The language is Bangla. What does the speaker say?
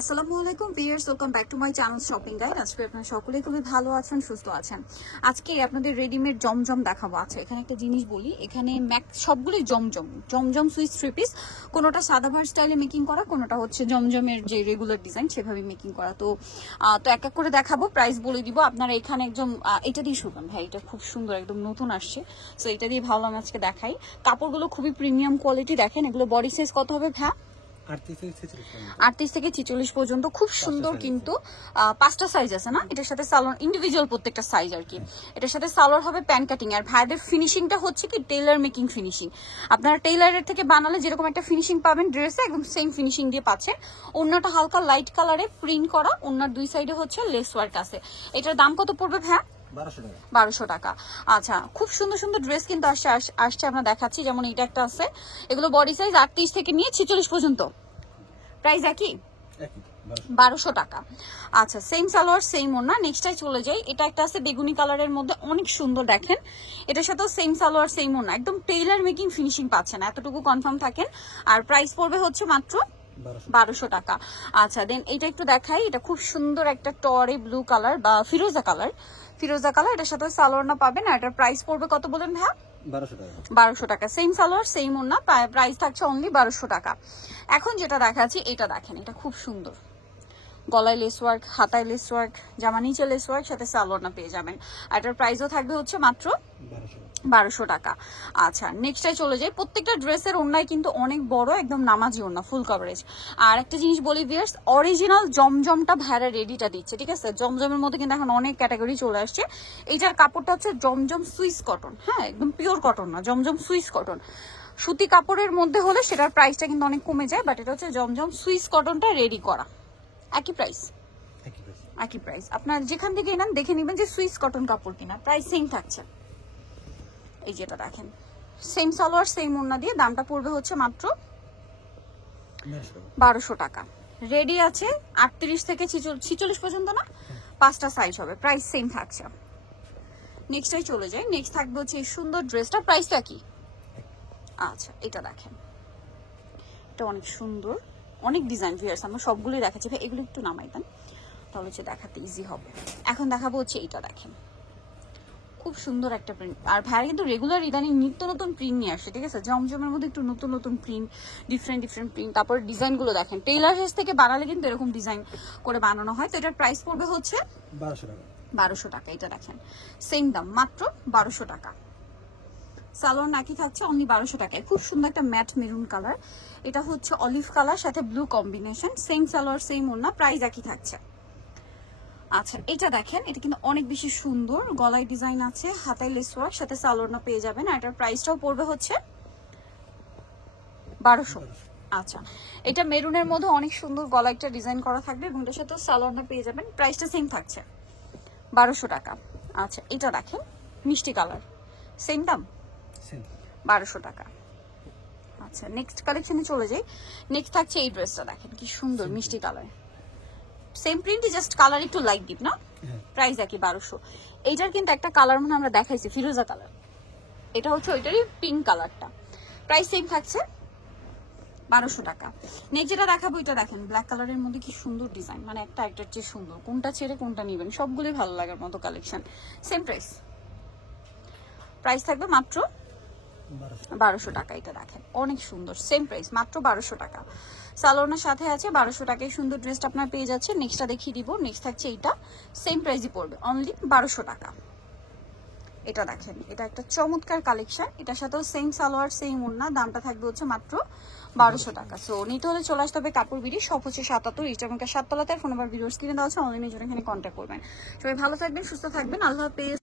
আসসালামু আলাইকুম viewers, welcome back to my channel shopping guide. আজকে আপনারা সকলেই খুবই ভালো আছেন, সুস্থ আছেন। আজকে আপনাদের রেডিমেড জমজম দেখাবো। আছে এখানে একটা জিনিস বলি, এখানে সবগুলোই জমজম সুইস থ্রি পিস। কোনোটা সাদাভার স্টাইলে মেকিং করা, কোনোটা হচ্ছে জমজমের যে রেগুলার ডিজাইন সেভাবে মেকিং করা। তো এক এক করে দেখাবো, প্রাইস বলে দিব। আপনারা এখানে একদম এটা দিয়ে শুনবেন। ভাই এটা খুব সুন্দর, একদম নতুন আসছে, সো এটা দিয়ে ভাবলাম আজকে দেখাই। কাপড়গুলো খুবই প্রিমিয়াম কোয়ালিটি। দেখেন এগুলো বডি সাইজ কত হবে ভ্যা? 38 থেকে 46 পর্যন্ত। খুব সুন্দর, কিন্তু 5টা সাইজ আছে না এটার সাথে। সালোয়ার ইন্ডিভিজুয়াল প্রত্যেকটা সাইজ আর কি। এটার সাথে সালোয়ার হবে প্যান কাটিং। আর ভাইদের ফিনিশিংটা হচ্ছে কি টেইলার মেকিং ফিনিশিং। আপনারা টেইলারের থেকে বানালে যেরকম একটা ফিনিশিং পাবেন ড্রেসে, একদম সেম ফিনিশিং দিয়ে পাচ্ছেন। ওন্নাটা হালকা লাইট কালারে প্রিন্ট করা, ওন্নার দুই সাইডে হচ্ছে লেস ওয়ার্ক আছে। এটার দাম কত পড়বে ভাই? 1200 টাকা। আচ্ছা, খুব সুন্দর সুন্দর ড্রেস কিন্তু আসছে আমরা দেখাচ্ছি। যেমন এটা একটা আছে, এগুলো বডি সাইজ 38 থেকে নিয়ে 46 পর্যন্ত। প্রাইস একই 1200 টাকা। আচ্ছা, সেম সালোয়ার সেম ওড়না। নেক্সটটাই চলে যাই। এটা একটা আছে বেগুনি কালারের মধ্যে, অনেক সুন্দর। দেখেন এটার সাথেও সেম সালোয়ার সেম ওড়না, একদম টেইলার মেকিং ফিনিশিং পাচ্ছেন, এতটুকু কনফার্ম থাকেন। আর প্রাইস পড়বে হচ্ছে মাত্র 1200 টাকা। আচ্ছা, দেন এটা একটু দেখাই। এটা খুব সুন্দর একটা টরে ব্লু কালার বা ফিরোজা কালার। এটার সাথে সালোয়ারনা পাবেন। আর এটার প্রাইস পড়বে কত বলেন ভাইয়া? 1200 টাকা। সেম সালোয়ার সেম ওড়না, প্রাইস থাকছে অনলি 1200 টাকা। এখন যেটা দেখাচ্ছি এটা দেখেন, এটা খুব সুন্দর। গলায় লেস ওয়ার্ক, হাতায় লেস ওয়ার্ক, জামা নিচে লেস ওয়ার্ক, সাথে সালোয়ারনা পেয়ে যাবেন। আর এটার প্রাইসও থাকবে হচ্ছে মাত্র 1200 টাকা। আচ্ছা, নেক্সটটাই চলে যাই। প্রত্যেকটা ড্রেসের ওড়নায় কিন্তু অনেক বড়, একদম নামাজি ওড়না, ফুল কভারেজ। আর একটা জিনিস বলি ভিউয়ার্স, অরিজিনাল জমজমটা ভাইরা রেডিটা দিচ্ছে, ঠিক আছে? জমজমের মধ্যে কিন্তু এখন অনেক ক্যাটাগরি চলে আসছে। এইটার কাপড়টা হচ্ছে জমজম সুইস কটন। হ্যাঁ, একদম পিওর কটন না, জমজম সুইস কটন। সুতি কাপড়ের মধ্যে হলে সেটার প্রাইসটা কিন্তু অনেক কমে যায়, বাট এটা হচ্ছে জমজম সুইস কটনটা রেডি করা। একই প্রাইস। আপনার যেখান থেকে নেন দেখে নেবেন যে সুইস কটন কাপড় কিনা, প্রাইস সেম থাকছে। এই যেটা দেখেন, সেম সালোয়ার সেম ওড়না দিয়ে দামটা পড়বে হচ্ছে মাত্র 1200 টাকা। রেডি আছে 38 থেকে 46 পর্যন্ত না, 5টা সাইজ হবে, প্রাইস সেম থাকছে। নেক্সটটাই চলে যাই। নেক্সট থাকবে হচ্ছে এই সুন্দর ড্রেসটা, প্রাইসটা কি? আচ্ছা, এটা দেখেন, এটা অনেক সুন্দর, অনেক ডিজাইন ভিউয়ার্স, আমরা সবগুলোই দেখাচ্ছি। ভাই এগুলো একটু নামাই দেন, তাহলে হচ্ছে দেখাতে ইজি হবে। এখন দেখাবো হচ্ছে এইটা দেখেন, খুব সুন্দর একটা প্রিন্ট। আর ভাইয়া কিন্তু রেগুলার ইদানিং নিত্য নতুন প্রিন্ট নিয়ে আসে, ঠিক আছে? জমজমের মধ্যে একটু নতুন নতুন প্রিন্ট, ডিফারেন্ট প্রিন্ট। তারপর ডিজাইনগুলো দেখেন, টেইলার হেস থেকে বানালে কিন্তু এরকম ডিজাইন করে বানানো হয়। তো এটার প্রাইস পড়বে হচ্ছে 1200 টাকা। এটা দেখেন সেম দাম, মাত্র 1200 টাকা। সালোয়ার নাকি থাকছে অনলি 1200 টাকায়। খুব সুন্দর একটা ম্যাট মেরুন কালার, এটা হচ্ছে অলিভ কালার সাথে blue combination. Same salwar same ওড়না, প্রাইস একই থাকছে। আচ্ছা, এটা দেখেন, এটা কিন্তু অনেক বেশি সুন্দর। গলায় ডিজাইন আছে, হাতায় লেস ওয়ার্ক, সাথে সালোয়ারনা পেয়ে যাবেন। আর এটার প্রাইসটাও পড়বে হচ্ছে 1200। আচ্ছা, এটা মেরুনের মধ্যে অনেক সুন্দর গলায় একটা ডিজাইন করা থাকবে এবং এটার সাথে সালোয়ারনা পেয়ে যাবেন। প্রাইসটা সেম থাকছে 1200 টাকা। আচ্ছা, এটা দেখেন মিষ্টি কালার, সেম দাম 1200 টাকা। আচ্ছা, নেক্সট কালেকশনে চলে যাই। নেক্সট থাকছে এই ড্রেসটা দেখেন, কি সুন্দর মিষ্টি কালার, সেম প্রিন্টই, জাস্ট কালার একটু লাইট ডিপ না। প্রাইস একই 1200। এইটার কিন্তু একটা কালার মনে আমরা দেখাইছি, ফিরোজা কালার। এটা হচ্ছে ওইটারই পিঙ্ক কালারটা। প্রাইস সেম থাকছে 1200 টাকা। নেক্সট যেটা দেখাবো এটা দেখেন, ব্ল্যাক কালারের মধ্যে কি সুন্দর ডিজাইন, মানে একটা একটার চেয়ে সুন্দর। কোনটা ছেড়ে কোনটা নেবেন, সবগুলোই ভালো লাগার মতো কালেকশন। সেম প্রাইস থাকবে মাত্র 1200 টাকা। এটা দেখেন অনেক সুন্দর, সেম প্রাইস মাত্র 1200 টাকা। সালোয়ারের সাথে আছে 1200 টাকায় সুন্দর ড্রেসটা আপনার পেয়ে যাচ্ছে। নেক্সটটা দেখিয়ে দিব। নেক্সট থাকছে এইটা, সেম প্রাইসই পড়বে অনলি 1200 টাকা। এটা দেখেন, এটা একটা চমৎকার কালেকশন। এটার সাথেও সেম সালোয়ার সেম ওড়না, দামটা থাকবে হচ্ছে মাত্র 1200 টাকা। সো নিতে হলে চলে আসতে হবে কাপড় বিডি, সব হচ্ছে 77 ইস্টার্নকা 7 তলাতে। ফোন নাম্বার ভিডিওস কিনে দেওয়া আছে, অনলাইনে জন্য এখানে কন্ট্যাক্ট করবেন। সবাই ভালো থাকবেন, সুস্থ থাকবেন, আল্লাহ হাফেজ।